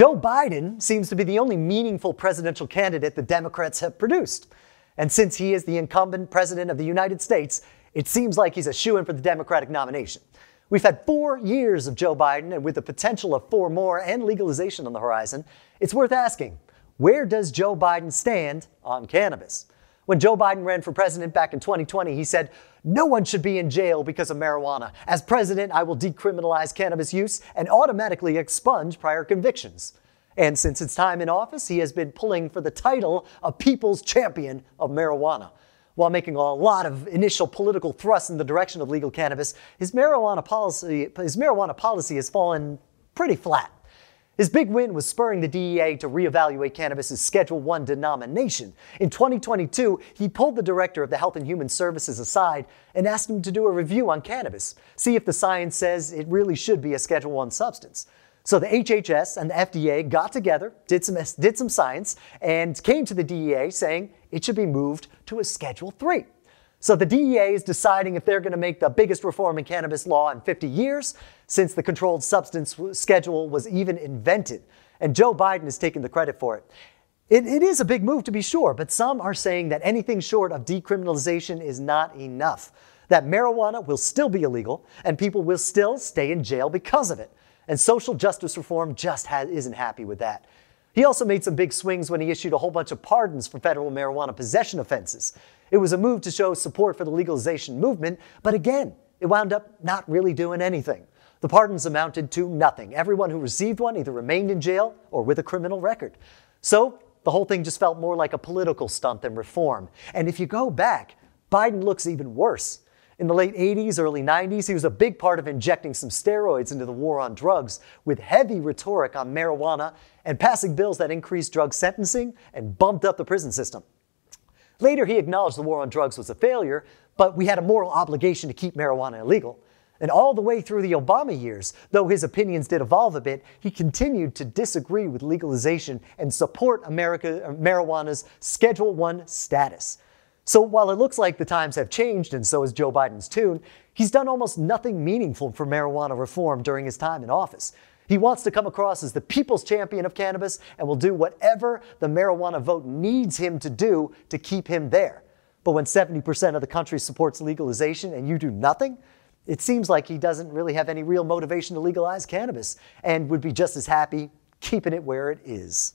Joe Biden seems to be the only meaningful presidential candidate the Democrats have produced. And since he is the incumbent president of the United States, it seems like he's a shoo-in for the Democratic nomination. We've had 4 years of Joe Biden, and with the potential of 4 more and legalization on the horizon, it's worth asking, where does Joe Biden stand on cannabis? When Joe Biden ran for president back in 2020, he said, "No one should be in jail because of marijuana. As president, I will decriminalize cannabis use and automatically expunge prior convictions." And since his time in office, he has been pulling for the title of People's Champion of Marijuana. While making a lot of initial political thrusts in the direction of legal cannabis, his marijuana policy has fallen pretty flat. His big win was spurring the DEA to reevaluate cannabis' Schedule I denomination. In 2022, he pulled the director of the Health and Human Services aside and asked him to do a review on cannabis, see if the science says it really should be a Schedule I substance. So the HHS and the FDA got together, did some science, and came to the DEA saying it should be moved to a Schedule III. So the DEA is deciding if they're going to make the biggest reform in cannabis law in 50 years, since the controlled substance schedule was even invented. And Joe Biden is taking the credit for it. It is a big move, to be sure, but some are saying that anything short of decriminalization is not enough, that marijuana will still be illegal and people will still stay in jail because of it. And social justice reform just isn't happy with that. He also made some big swings when he issued a whole bunch of pardons for federal marijuana possession offenses. It was a move to show support for the legalization movement, but again, it wound up not really doing anything. The pardons amounted to nothing. Everyone who received one either remained in jail or with a criminal record. So the whole thing just felt more like a political stunt than reform. And if you go back, Biden looks even worse. In the late 80s, early 90s, he was a big part of injecting some steroids into the war on drugs with heavy rhetoric on marijuana and passing bills that increased drug sentencing and bumped up the prison system. Later, he acknowledged the war on drugs was a failure, but we had a moral obligation to keep marijuana illegal. And all the way through the Obama years, though his opinions did evolve a bit, he continued to disagree with legalization and support marijuana's Schedule I status. So while it looks like the times have changed, and so has Joe Biden's tune, he's done almost nothing meaningful for marijuana reform during his time in office. He wants to come across as the people's champion of cannabis and will do whatever the marijuana vote needs him to do to keep him there. But when 70% of the country supports legalization and you do nothing, it seems like he doesn't really have any real motivation to legalize cannabis and would be just as happy keeping it where it is.